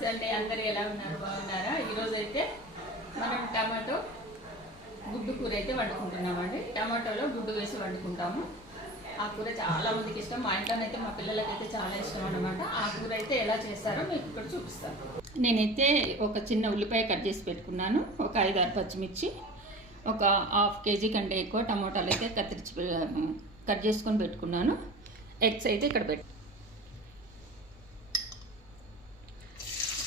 నమస్తే అండి. అందరూ ఎలా ఉన్నారు? బాగున్నారా? ఈరోజు అయితే మనం టమాటో గుడ్డు కూర అయితే వండుకుంటున్నామండి. టమాటోలో గుడ్డు వేసి వండుకుంటాము. ఆ కూర చాలా మందికి ఇష్టం. మా ఇంట్లోనైతే మా పిల్లలకైతే చాలా ఇష్టం అన్నమాట. ఆ కూర అయితే ఎలా చేస్తారో మీకు ఇక్కడ చూపిస్తాను. నేనైతే ఒక చిన్న ఉల్లిపాయ కట్ చేసి పెట్టుకున్నాను. ఒక 5-6 పచ్చిమిర్చి, ఒక ½ కేజీ కంటే ఎక్కువ టమాటాలు అయితే కట్ చేసుకొని పెట్టుకున్నాను. ఎగ్స్ అయితే ఇక్కడ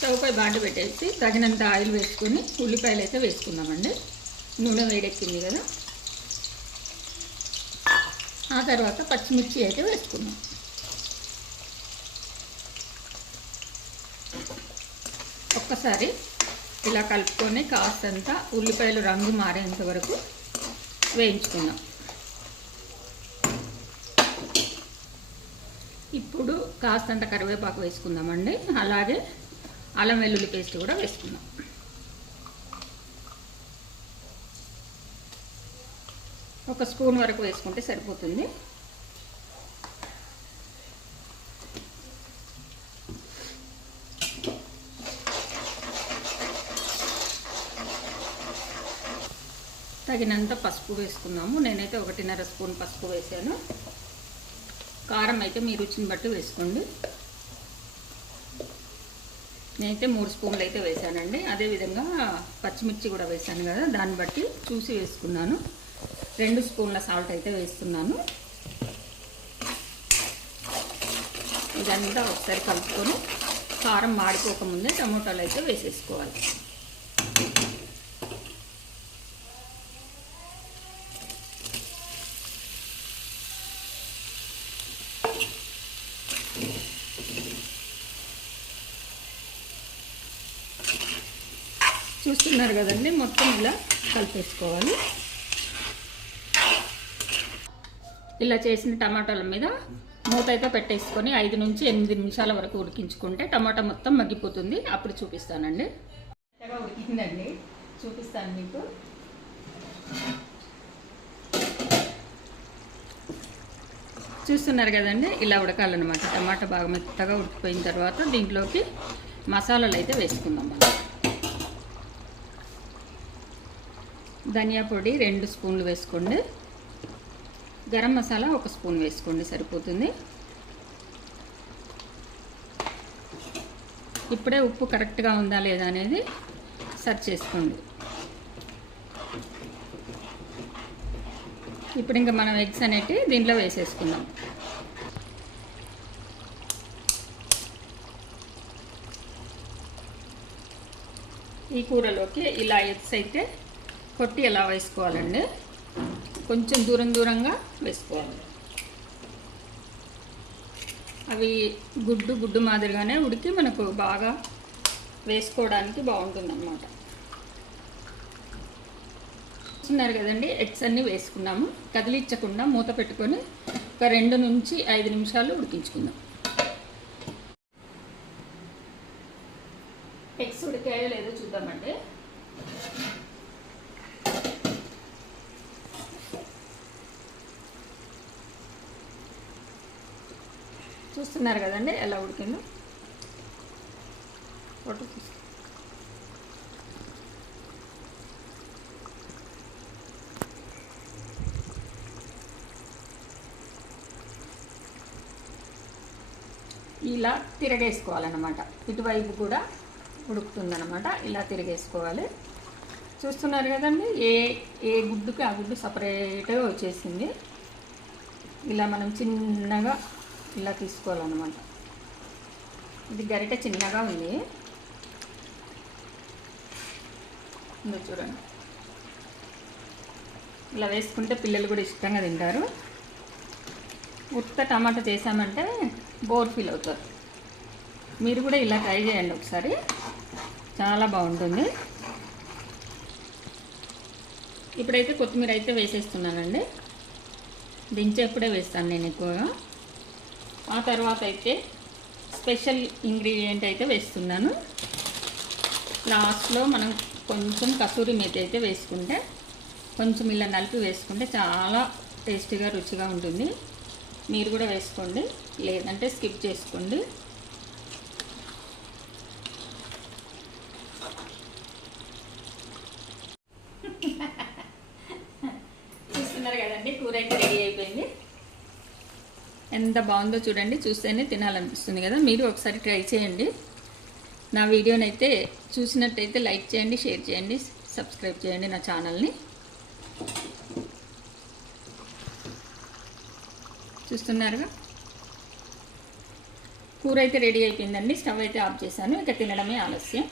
స్టవ్ పై బాండి పెట్టేసి తగినంత ఆయిల్ వేసుకొని ఉల్లిపాయలు అయితే వేసుకుందామండి. నూనె వేడెక్కింది కదా, ఆ తర్వాత పచ్చిమిర్చి అయితే వేసుకుందాం. ఒక్కసారి ఇలా కలుపుకొని కాస్తంత ఉల్లిపాయలు రంగు మారేంత వరకు వేయించుకుందాం. ఇప్పుడు కాస్తంత కరివేపాకు వేసుకుందామండి. అలాగే అల్లం వెల్లుల్లి పేస్ట్ కూడా వేసుకుందాం. ఒక స్పూన్ వరకు వేసుకుంటే సరిపోతుంది. తగినంత పసుపు వేసుకుందాము. నేనైతే 1.5 స్పూన్ పసుపు వేసాను. కారం అయితే మీ రుచిని బట్టి వేసుకోండి. నేనైతే 3 స్పూన్లు అయితే వేసానండి. అదేవిధంగా పచ్చిమిర్చి కూడా వేసాను కదా, దాన్ని బట్టి చూసి వేసుకున్నాను. 2 స్పూన్ల సాల్ట్ అయితే వేస్తున్నాను. ఇదంతా ఒకసారి కలుపుకొని కారం మాడిపోకముందే టమోటాలు అయితే వేసేసుకోవాలి. చూస్తున్నారు కదండి, మొత్తం ఇలా కలిపేసుకోవాలి. ఇలా చేసిన టమాటాల మీద మూత అయితే పెట్టేసుకొని 5 నుంచి 8 నిమిషాల వరకు ఉడికించుకుంటే టమాటా మొత్తం మగ్గిపోతుంది. అప్పుడు చూపిస్తానండి. చక్కగా ఉడికిందండి, చూపిస్తాను మీకు. చూస్తున్నారు కదండి, ఇలా ఉడకాలన్నమాట. టమాటా బాగా మెత్తగా ఉడికిపోయిన తర్వాత దీంట్లోకి మసాలాలు అయితే వేసుకుందాం. ధనియా పొడి 2 స్పూన్లు వేసుకోండి. గరం మసాలా 1 స్పూన్ వేసుకోండి, సరిపోతుంది. ఇప్పుడే ఉప్పు కరెక్ట్గా ఉందా లేదా అనేది సెర్చ్ చేసుకోండి. ఇప్పుడు ఇంకా మనం ఎగ్స్ అనేవి దీంట్లో వేసేసుకుందాం. ఈ కూరలోకి ఇలా ఎగ్స్ అయితే కొట్టి ఎలా వేసుకోవాలండి, కొంచెం దూరంగా వేసుకోవాలి. అవి గుడ్డు మాదిరిగానే ఉడికి మనకు బాగా వేసుకోవడానికి బాగుంటుందన్నమాట. చూస్తున్నారు కదండి, ఎగ్స్ అన్నీ వేసుకున్నాము. కదిలించకుండా మూత పెట్టుకొని ఒక 2 నుంచి 5 నిమిషాలు ఉడికించుకుందాం. ఎగ్స్ ఉడికాయో లేదో చూద్దామండి. చూస్తున్నారు కదండి ఎలా ఉడికిందో. ఫోటో తీసి ఇలా తిరగేసుకోవాలన్నమాట. ఇటువైపు కూడా ఉడుకుతుందన్నమాట. ఇలా తిరిగేసుకోవాలి. చూస్తున్నారు కదండి, ఏ గుడ్డుకి ఆ గుడ్డు సపరేట్గా వచ్చేసింది. ఇలా మనం చిన్నగా ఇలా తీసుకోవాలన్నమాట. ఇది గరిటె చిన్నగా ఉంది, చూడండి. ఇలా వేసుకుంటే పిల్లలు కూడా ఇష్టంగా తింటారు. ఉత్త టమాటా చేసామంటే బోర్ ఫీల్ అవుతారు. మీరు కూడా ఇలా ట్రై చేయండి ఒకసారి, చాలా బాగుంటుంది. ఇప్పుడైతే కొత్తిమీర అయితే వేసేస్తున్నానండి. దించేప్పుడే వేస్తాను నేను ఎక్కువగా. ఆ తర్వాత అయితే స్పెషల్ ఇంగ్రీడియంట్ అయితే వేస్తున్నాను. లాస్ట్లో మనం కొంచెం కసూరి మేతి అయితే వేసుకుంటే, కొంచెం ఇలా నలిపి వేసుకుంటే చాలా టేస్టీగా రుచిగా ఉంటుంది. మీరు కూడా వేసుకోండి, లేదంటే స్కిప్ చేసుకోండి. అయితే రెడీ అయిపోయింది. ఎంత బాగుందో చూడండి, చూస్తేనే తినాలనిపిస్తుంది కదా. మీరు ఒకసారి ట్రై చేయండి. నా వీడియోని అయితే చూసినట్టయితే లైక్ చేయండి, షేర్ చేయండి, సబ్స్క్రైబ్ చేయండి నా ఛానల్ని. చూస్తున్నారుగా, కూర అయితే రెడీ అయిపోయిందండి. స్టవ్ అయితే ఆఫ్ చేశాను. ఇక తినడమే ఆలస్యం.